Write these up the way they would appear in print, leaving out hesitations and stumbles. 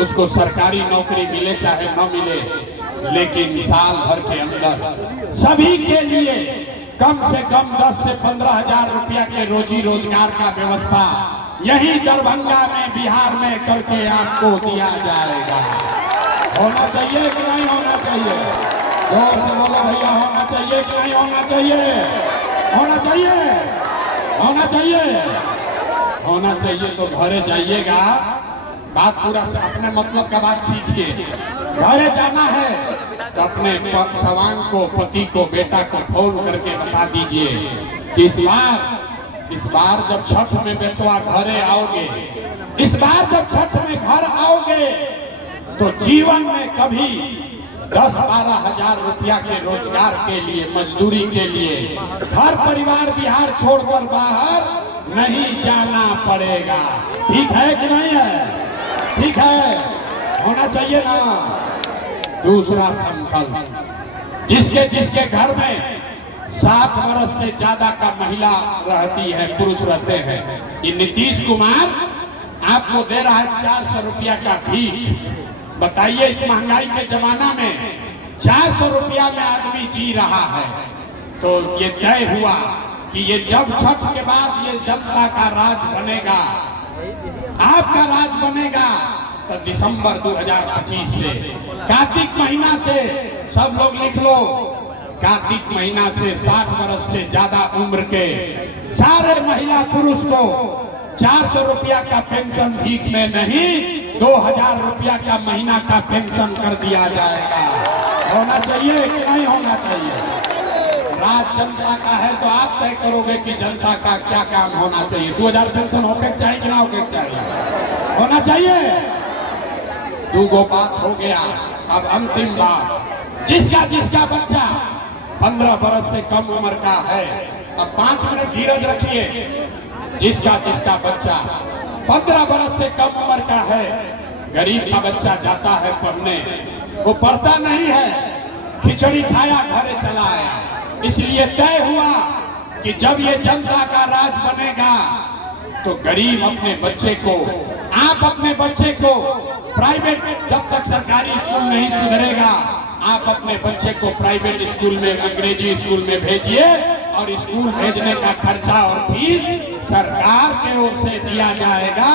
उसको सरकारी नौकरी मिले चाहे न मिले, लेकिन साल भर के अंदर सभी के लिए कम से कम 10 से 15 हजार रुपया के रोजी रोजगार का व्यवस्था यही दरभंगा में, बिहार में करके आपको दिया जाएगा। होना चाहिए कि नहीं होना चाहिए? जोर से बोलो भैया, होना चाहिए कि नहीं होना चाहिए? होना चाहिए, होना चाहिए, होना चाहिए। तो घरे जाइएगा, बात पूरा से अपने मतलब का बात सीखिए। घरे जाना है तो अपने सवांग को, पति को, बेटा को फोन करके बता दीजिए कि इस बार जब छठ में बेटवा घरे आओगे, इस बार जब छठ में घर आओगे तो जीवन में कभी 10-12 हजार रुपया के रोजगार के लिए, मजदूरी के लिए घर परिवार बिहार छोड़कर बाहर नहीं जाना पड़ेगा। ठीक है कि नहीं है? ठीक है, होना चाहिए ना। दूसरा संकल्प, जिसके जिसके घर में 60 वर्ष से ज्यादा का महिला रहती है, पुरुष रहते हैं, ये नीतीश कुमार आपको दे रहा है 400 रुपया का भीख। बताइए, इस महंगाई के जमाना में 400 रुपया में आदमी जी रहा है। तो ये तय हुआ कि ये जब छठ के बाद ये जनता का राज बनेगा, आपका राज बनेगा, तो दिसंबर 2025 से, कार्तिक महीना से, सब लोग लिख लो, कार्तिक महीना से 60 वर्ष से ज्यादा उम्र के सारे महिला पुरुष को 400 रुपया का पेंशन भीख में नहीं, 2000 रुपया का महीना का पेंशन कर दिया जाएगा। होना चाहिए कि नहीं होना चाहिए? राज जनता का है तो आप तय करोगे कि जनता का क्या काम होना चाहिए। 2000 पेंशन होके चाहिए कि ना होके चाहिए? होना चाहिए। दूगो बात हो गया, अब अंतिम बात, जिसका जिसका बच्चा 15 वर्ष से कम उम्र का है, अब 5 मिनट धीरज रखिए। जिसका जिसका बच्चा 15 वर्ष से कम उम्र का है, गरीब का बच्चा जाता है पढ़ने, वो पढ़ता नहीं है, खिचड़ी खाया घरे चला आया। इसलिए तय हुआ कि जब ये जनता का राज बनेगा तो गरीब अपने बच्चे को, आप अपने बच्चे को प्राइवेट, जब तक सरकारी स्कूल नहीं सुधरेगा, आप अपने बच्चे को प्राइवेट स्कूल में, अंग्रेजी स्कूल में भेजिए, और स्कूल भेजने का खर्चा और फीस सरकार के ओर से दिया जाएगा,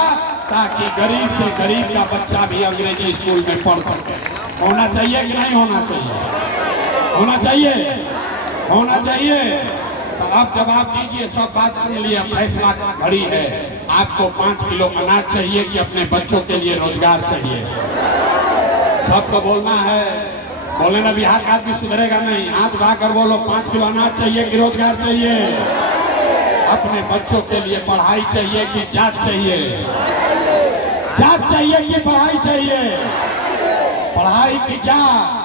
ताकि गरीब से गरीब का बच्चा भी अंग्रेजी स्कूल में पढ़ सके। होना चाहिए कि नहीं होना चाहिए? होना चाहिए, होना चाहिए। तो आप जवाब दीजिए, सब बात सुन लिया, फैसला का घड़ी है। आपको 5 किलो अनाज चाहिए कि अपने बच्चों के लिए रोजगार चाहिए? सबको बोलना है, बोले ना, बिहार का आदमी सुधरेगा नहीं। हाथ उठाकर बोलो, 5 किलो अनाज चाहिए कि रोजगार चाहिए? अपने बच्चों के लिए पढ़ाई चाहिए कि जात चाहिए? जात चाहिए कि पढ़ाई चाहिए? पढ़ाई की जात?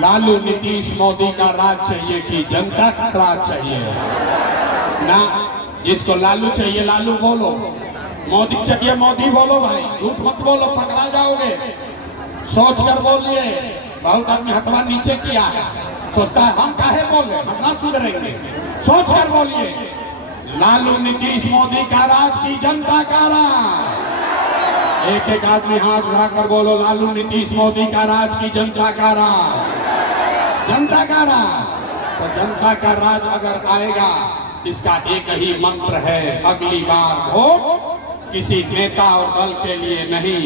लालू नीतीश मोदी का राज चाहिए कि जनता का राज चाहिए? ना, जिसको लालू चाहिए लालू बोलो, मोदी चाहिए मोदी बोलो। भाई झूठ मत बोलो, पकड़ा जाओगे। सोच कर बोलिए। बहुत आदमी हथवा नीचे किया है, सोचता है हम काहे बोले, हम ना सुधरेंगे। सोच कर बोलिए, लालू नीतीश मोदी का राज की जनता का राज? एक एक आदमी हाथ उठाकर बोलो, लालू नीतीश मोदी का राज की जनता का राज? जनता का राज। तो जनता का राज अगर आएगा, इसका एक ही मंत्र है, अगली बार वोट किसी नेता और दल के लिए नहीं,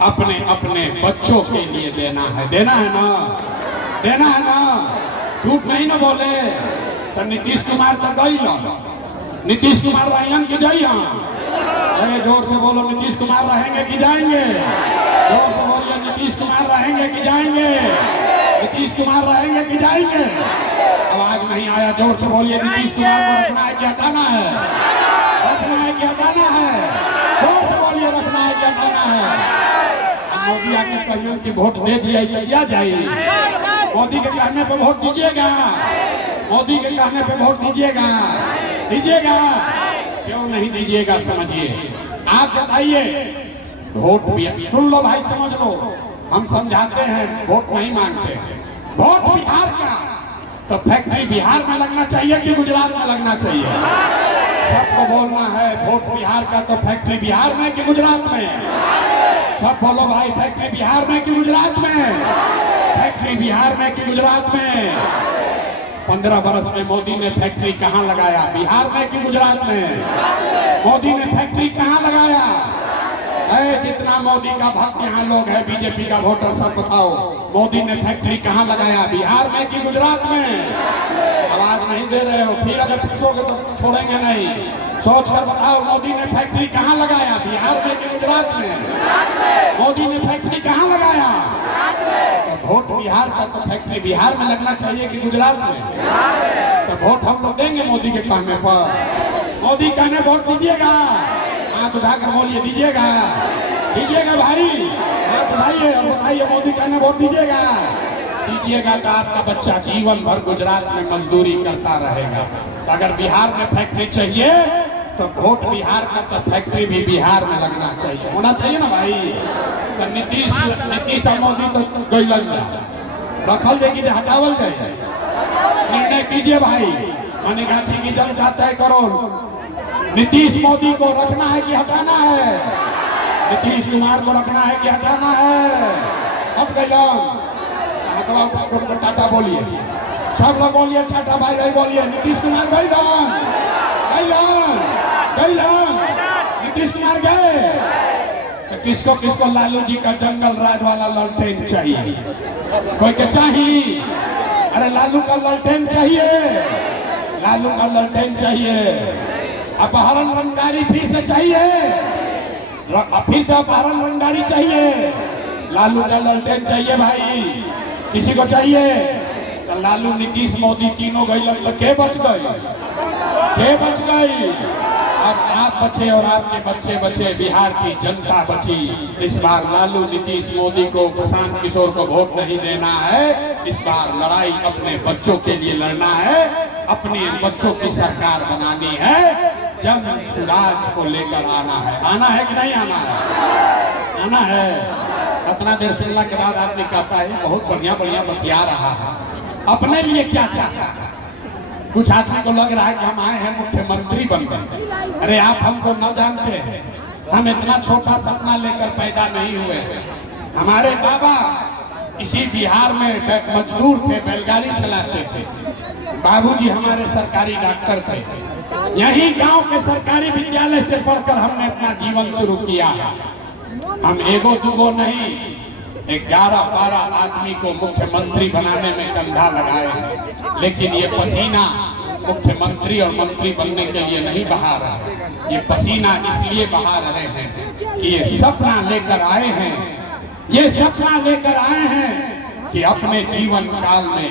अपने अपने बच्चों के लिए देना है। देना है ना? देना है ना? झूठ नहीं ना बोले। तो नीतीश कुमार तो गई लो, नीतीश कुमार रहेंगे कि जाइए? जोर से बोलो, नीतीश कुमार रहेंगे कि जाएंगे? जोर से बोलिए, नीतीश कुमार रहेंगे कि जाएंगे? नीतीश कुमार रहेंगे कि जाएंगे? आवाज नहीं आया, जोर से बोलिए, नीतीश कुमार को रखना है कि हटाना है? रखना है कि हटाना है? जोर से बोलिए, रखना है कि हटाना है? मोदी आके कहिए कि वोट दे दिया तो क्या जाए? मोदी के कहने पे वोट दीजिएगा? मोदी के कहने पे वोट दीजिएगा? दीजिएगा? क्यों नहीं दीजिएगा? समझिए, आप बताइए। वोट भी सुन लो भाई, समझ लो, हम समझाते हैं, वोट नहीं मांगते। वोट बिहार का तो फैक्ट्री बिहार में लगना चाहिए कि गुजरात में लगना चाहिए? सबको बोलना है, वोट बिहार का तो फैक्ट्री बिहार में कि गुजरात में? सब बोलो भाई, फैक्ट्री बिहार में कि गुजरात में? फैक्ट्री बिहार में कि गुजरात में? 15 बरस में मोदी ने फैक्ट्री कहां लगाया? बिहार में कि गुजरात में? मोदी ने फैक्ट्री कहां लगाया? जितना मोदी का भक्त यहाँ लोग है, बीजेपी का वोटर, सब बताओ, मोदी ने फैक्ट्री कहां लगाया? बिहार में कि गुजरात में? आवाज नहीं दे रहे हो, फिर अगर पूछोगे तो छोड़ेंगे नहीं। सोच कर बताओ, मोदी ने फैक्ट्री कहां लगाया? बिहार में कि गुजरात में? मोदी ने फैक्ट्री कहां लगाया? तो वोट बिहार का, तो फैक्ट्री बिहार में लगना चाहिए कि गुजरात में? तो वोट हम लोग देंगे मोदी के कहने पर? मोदी कहने वोट दीजिएगा? हाथ उठाकर बोलिए, दीजिएगा? दीजिएगा भाई, हाथ उठाइए और बताइए, मोदी कहने वोट दीजिएगा? दीजिएगा तो आपका बच्चा जीवन भर गुजरात में मजदूरी करता रहेगा। तो अगर बिहार में फैक्ट्री चाहिए तो वोट बिहार का, तो फैक्ट्री भी बिहार में लगना चाहिए, होना चाहिए ना भाई। तो नीतीश और मोदी तो गई लग रखल जाएगी, हटावल जाए, निर्णय कीजिए भाई। मनीगाछी की जनता तय करो, नीतीश मोदी को रखना है कि हटाना है? नीतीश कुमार को रखना है कि हटाना है? अब कैलान टाटा बोलिए, सब लोग बोलिए, टाटा भाई भाई बोलिए, नीतीश कुमार गैलान, गैलान, गैलान, नीतीश कुमार गए। तो किसको किसको लालू जी का जंगल राज वाला ललटेन चाहिए? कोई के चाहिए? अरे लालू का ललटेन चाहिए, लालू का ललटेन चाहिए। अपहरण रंगदारी फिर से चाहिए, फिर से अपहरण रंगदारी चाहिए, लालू का ललटेन चाहिए भाई। किसी को चाहिए? तो लालू, नीतीश, मोदी तीनों गई, तो के बच गए? के बच गई? अब आप बचे और आपके बच्चे बचे, बिहार की जनता बची। इस बार लालू, नीतीश, मोदी को, प्रशांत किशोर को वोट नहीं देना है। इस बार लड़ाई अपने बच्चों के लिए लड़ना है, अपने बच्चों की सरकार बनानी है, जन सुराज को लेकर आना है। आना है कि नहीं आना है? आना है। इतना देर सुनने के बाद आदमी कहता है बहुत बढ़िया बढ़िया बतिया रहा है, अपने लिए क्या चाहता है? कुछ आदमी को लग रहा है कि हम आए हैं मुख्यमंत्री बनकर। अरे आप हमको न जानते हैं, हम इतना छोटा सपना लेकर पैदा नहीं हुए। हमारे बाबा इसी बिहार में मजदूर थे, बैलगाड़ी चलाते थे। बाबूजी हमारे सरकारी डॉक्टर थे। यही गांव के सरकारी विद्यालय से पढ़कर हमने अपना जीवन शुरू किया। हम एगो दूगो नहीं, 11-12 आदमी को मुख्यमंत्री बनाने में कंधा लगाए हैं। लेकिन ये पसीना मुख्यमंत्री और मंत्री बनने के लिए नहीं बहा रहा, ये पसीना इसलिए बहा रहे हैं कि ये सपना लेकर आए हैं, ये सपना लेकर आए हैं कि अपने जीवन काल में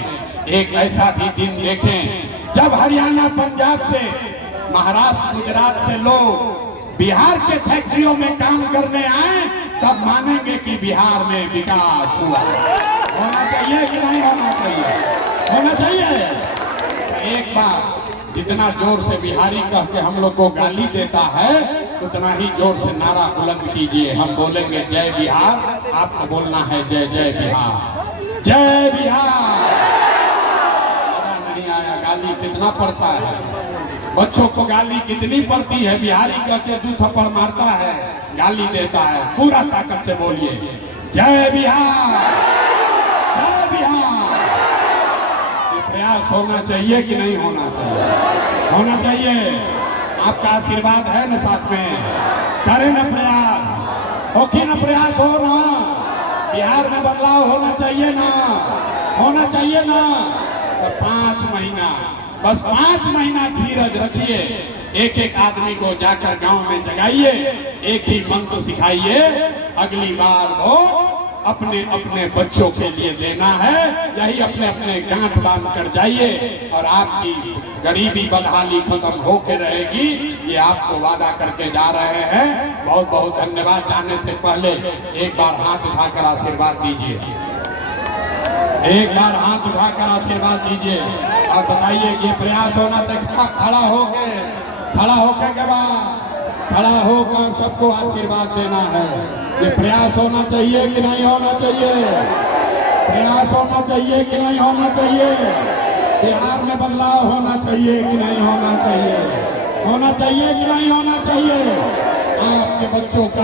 एक ऐसा भी दिन देखें जब हरियाणा, पंजाब से, महाराष्ट्र, गुजरात से लोग बिहार के फैक्ट्रियों में काम करने आए, तब मानेंगे कि बिहार में विकास हुआ। होना चाहिए कि नहीं होना चाहिए? होना चाहिए। एक बार जितना जोर से बिहारी कह के हम लोग को गाली देता है, उतना ही जोर से नारा बुलंद कीजिए। हम बोलेंगे जय बिहार, आपको बोलना है जय जय बिहार, जय बिहार। नहीं आया, गाली कितना पड़ता है, बच्चों को गाली कितनी पड़ती है। बिहारी कह के 2 थप्पड़ मारता है, गाली देता है। पूरा ताकत से बोलिए जय बिहार, जय बिहार। ये प्रयास होना चाहिए कि नहीं होना चाहिए? होना चाहिए। आपका आशीर्वाद है न साथ में? करें न प्रयास, हो कि न प्रयास हो ना? बिहार में बदलाव होना चाहिए ना? होना चाहिए ना? तो 5 महीना, बस 5 महीना धीरज रखिए। एक एक आदमी को जाकर गांव में जगाइए, एक ही मंत्र सिखाइए। अगली बार वो अपने अपने बच्चों के लिए देना है, यही अपने अपने गांठ बांध कर जाइए और आपकी गरीबी बदहाली खत्म होकर रहेगी। ये आपको वादा करके जा रहे हैं। बहुत बहुत धन्यवाद। जाने से पहले एक बार हाथ उठाकर आशीर्वाद दीजिए, एक बार हाथ उठाकर आशीर्वाद दीजिए और बताइए ये प्रयास होना चाहिए। खड़ा होकर के बाद खड़ा होकर सबको आशीर्वाद देना है। ये प्रयास होना चाहिए कि नहीं होना चाहिए? प्रयास होना चाहिए कि नहीं होना चाहिए? बिहार में बदलाव होना चाहिए कि नहीं होना चाहिए? होना चाहिए कि नहीं होना चाहिए? आपके बच्चों का